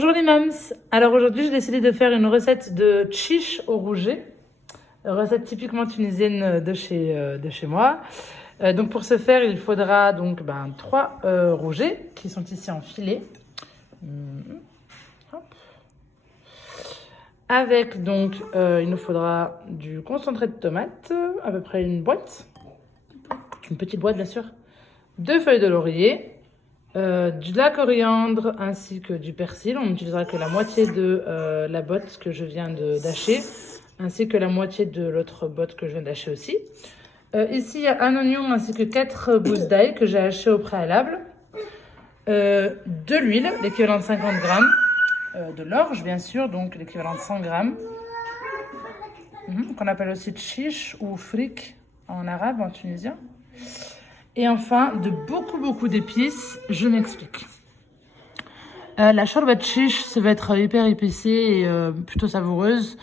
Bonjour les mams. Alors aujourd'hui j'ai décidé de faire une recette de chiche au rouget, recette typiquement tunisienne de chez moi. Donc pour ce faire il faudra donc 3 rougets qui sont ici en filet. Hop. Avec donc il nous faudra du concentré de tomate, à peu près une boîte, une petite boîte bien sûr, 2 feuilles de laurier. De la coriandre ainsi que du persil. On n'utilisera que la moitié de la botte que je viens d'hacher, ainsi que la moitié de l'autre botte que je viens d'hacher aussi. Ici, il y a un oignon ainsi que 4 gousses d'ail que j'ai hachées au préalable. De l'huile, l'équivalent de 50 grammes. De l'orge, bien sûr, donc l'équivalent de 100 grammes. Qu'on appelle aussi chiche ou fric en arabe, en tunisien. Et enfin, de beaucoup d'épices. Je m'explique. La shorba chiche, ça va être hyper épicée et plutôt savoureuse.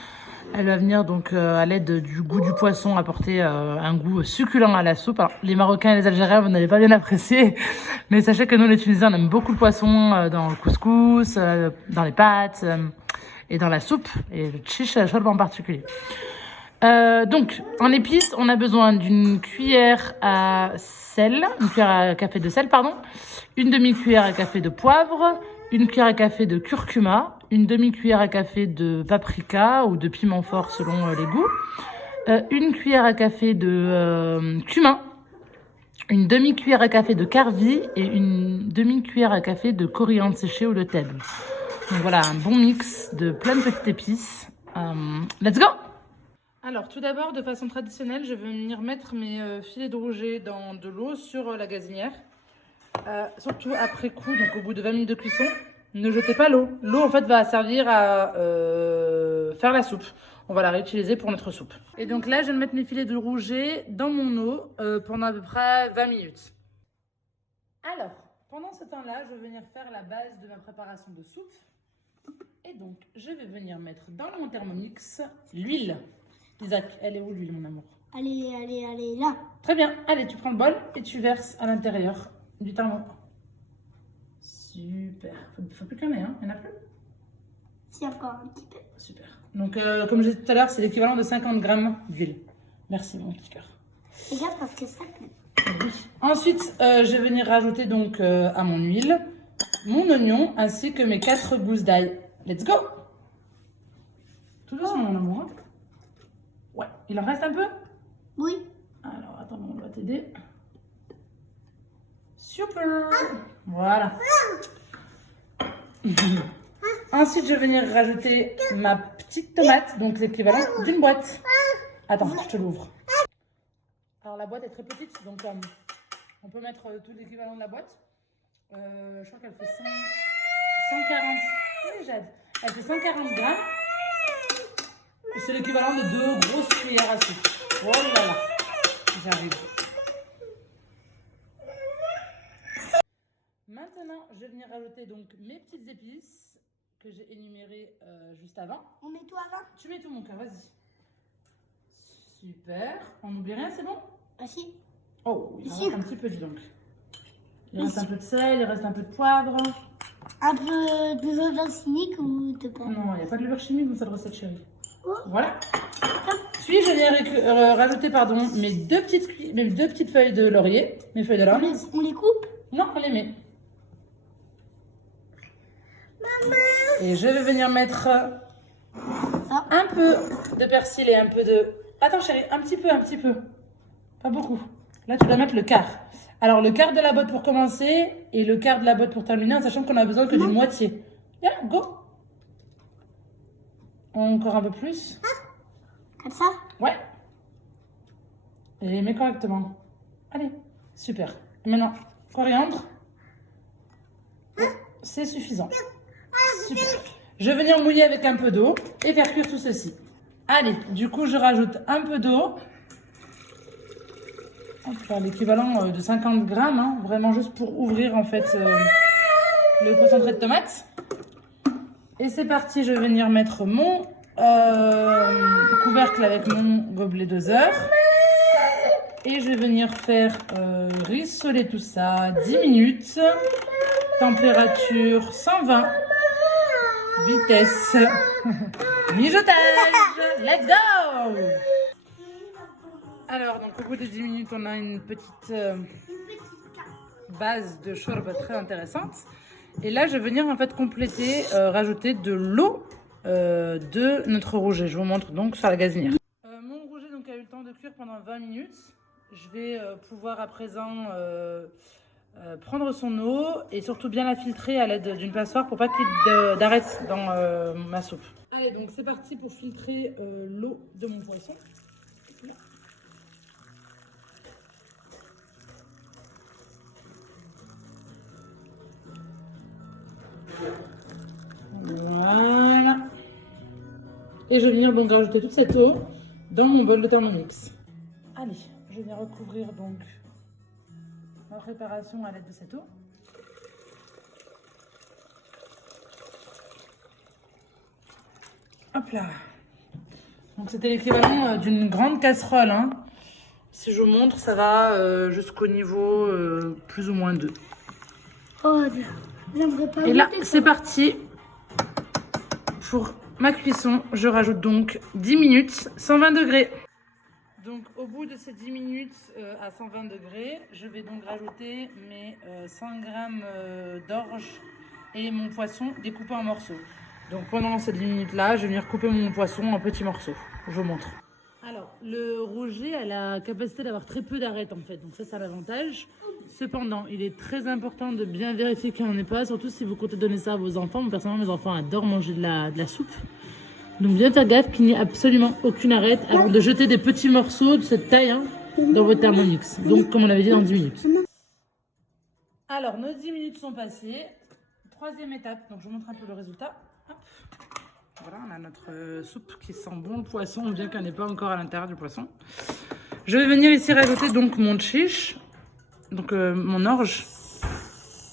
Elle va venir donc à l'aide du goût du poisson apporter un goût succulent à la soupe. Alors, les Marocains et les Algériens, vous n'allez pas bien apprécier. Mais sachez que nous, les Tunisiens, on aime beaucoup le poisson dans le couscous, dans les pâtes et dans la soupe. Et le chiche, la shorba en particulier. Donc, en épices, on a besoin d'une cuillère à sel, une cuillère à café de sel, pardon, une demi-cuillère à café de poivre, une cuillère à café de curcuma, une demi-cuillère à café de paprika ou de piment fort selon les goûts, une cuillère à café de cumin, une demi-cuillère à café de karvi et une demi-cuillère à café de coriandre séché ou de thym. Donc voilà, un bon mix de plein de petites épices. Let's go! Alors, tout d'abord, de façon traditionnelle, je vais venir mettre mes filets de rouget dans de l'eau sur la gazinière. Surtout après coup, donc au bout de 20 minutes de cuisson, ne jetez pas l'eau. L'eau, en fait, va servir à faire la soupe. On va la réutiliser pour notre soupe. Et donc là, je vais mettre mes filets de rouget dans mon eau pendant à peu près 20 minutes. Alors, pendant ce temps-là, je vais venir faire la base de ma préparation de soupe. Et donc, je vais venir mettre dans mon Thermomix l'huile. Isaac, elle est où l'huile, mon amour? Allez, là. Très bien. Allez, tu prends le bol et tu verses à l'intérieur du thermo. Super. Faut plus qu'il y en ait, hein? Il n'y en a plus? Si, encore un petit peu. Super. Donc, comme je disais tout à l'heure, c'est l'équivalent de 50 grammes d'huile. Merci, mon petit cœur. Regarde, parce que ça plaît. Oui. Ensuite, je vais venir rajouter donc à mon huile mon oignon ainsi que mes 4 gousses d'ail. Let's go! Tout doucement, mon amour. Hein? Ouais, il en reste un peu? Oui. Alors, attends, on va t'aider. Super! Voilà. Ensuite, je vais venir rajouter ma petite tomate, donc l'équivalent d'une boîte. Attends, je te l'ouvre. Alors, la boîte est très petite, donc on peut mettre tout l'équivalent de la boîte. Je crois qu'elle fait 140. Oui, Jade. Elle fait 140 grammes. C'est l'équivalent de 2 grosses cuillères à soupe. Oh là là, j'arrive. Maintenant, je vais venir rajouter donc mes petites épices que j'ai énumérées juste avant. On met tout avant? Tu mets tout, mon cœur, vas-y. Super. On n'oublie rien, c'est bon? Ah si. Oh, il reste un petit peu, dis donc. Il reste un peu de sel, il reste un peu de poivre. Un peu de levure chimique ou de pain? Non, il n'y a pas de levure chimique dans cette recette, chérie. Oh. Voilà. Puis je viens rajouter mes deux petites feuilles de laurier, mes feuilles de laurier. On les coupe? Non, on les met. Maman. Et je vais venir mettre Ça. un peu de persil et un peu de... Attends chérie, un petit peu. Pas beaucoup. Là, tu dois mettre le quart. Alors, le quart de la botte pour commencer et le quart de la botte pour terminer, en sachant qu'on a besoin que d'une moitié. Yeah, go. Encore un peu plus. Comme ça? Ouais. Et mets correctement. Allez, super. Et maintenant, coriandre. Ouais, c'est suffisant. Super. Je vais venir mouiller avec un peu d'eau et faire cuire tout ceci. Allez, du coup, je rajoute un peu d'eau. L'équivalent de 50 grammes, hein, vraiment juste pour ouvrir en fait le concentré de tomate. Et c'est parti, je vais venir mettre mon couvercle avec mon gobelet doseur. Et je vais venir faire rissoler tout ça 10 minutes. Température 120. Vitesse. Mijotage. Let's go. Alors, donc au bout de 10 minutes, on a une petite base de shorba très intéressante. Et là, je vais venir en fait compléter, rajouter de l'eau de notre rouget. Je vous montre donc sur la gazinière. Mon rouget donc, a eu le temps de cuire pendant 20 minutes. Je vais pouvoir à présent prendre son eau et surtout bien la filtrer à l'aide d'une passoire pour pas qu'il y ait d'arêtes dans ma soupe. Allez, donc c'est parti pour filtrer l'eau de mon poisson. Voilà. Et je vais venir donc rajouter toute cette eau dans mon bol de Thermomix. Allez, je vais recouvrir donc ma préparation à l'aide de cette eau. Hop là. Donc c'était l'équivalent d'une grande casserole. Hein. Si je vous montre, ça va jusqu'au niveau plus ou moins 2. Oh, j'aimerais pas. Et là, c'est parti pour ma cuisson. Je rajoute donc 10 minutes, 120 degrés. Donc au bout de ces 10 minutes à 120 degrés, je vais donc rajouter mes 100 g d'orge et mon poisson découpé en morceaux. Donc pendant ces 10 minutes là, je vais venir couper mon poisson en petits morceaux. Je vous montre. Alors le rouget a la capacité d'avoir très peu d'arêtes en fait, donc ça c'est l'avantage. Cependant, il est très important de bien vérifier qu'il n'y en ait pas, surtout si vous comptez donner ça à vos enfants. Personnellement, mes enfants adorent manger de la soupe. Donc bien faire gaffe qu'il n'y ait absolument aucune arête avant de jeter des petits morceaux de cette taille hein, dans votre Thermomix. Donc comme on l'avait dit dans 10 minutes. Alors nos 10 minutes sont passées. Troisième étape, donc je vous montre un peu le résultat. Hop. Voilà, on a notre soupe qui sent bon le poisson, bien qu'elle n'est pas encore à l'intérieur du poisson. Je vais venir ici rajouter donc mon chiche, donc mon orge,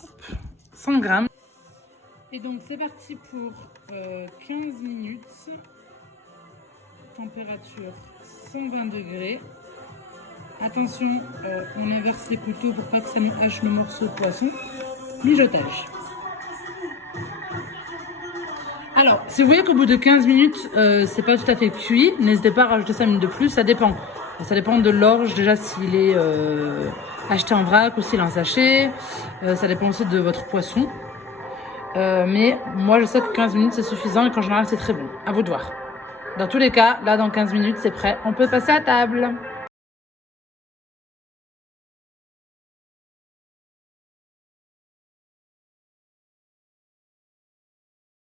hop, 100 grammes. Et donc c'est parti pour 15 minutes, température 120 degrés. Attention, on inverse les couteaux pour pas que ça me hache le morceau de poisson. Mijotage. Alors, si vous voyez qu'au bout de 15 minutes, c'est pas tout à fait cuit, n'hésitez pas à rajouter 5 minutes de plus, ça dépend. Ça dépend de l'orge, déjà s'il est acheté en vrac ou s'il est en sachet. Ça dépend aussi de votre poisson. Mais moi, je sais que 15 minutes, c'est suffisant et qu'en général, c'est très bon. À vous de voir. Dans tous les cas, là, dans 15 minutes, c'est prêt. On peut passer à table.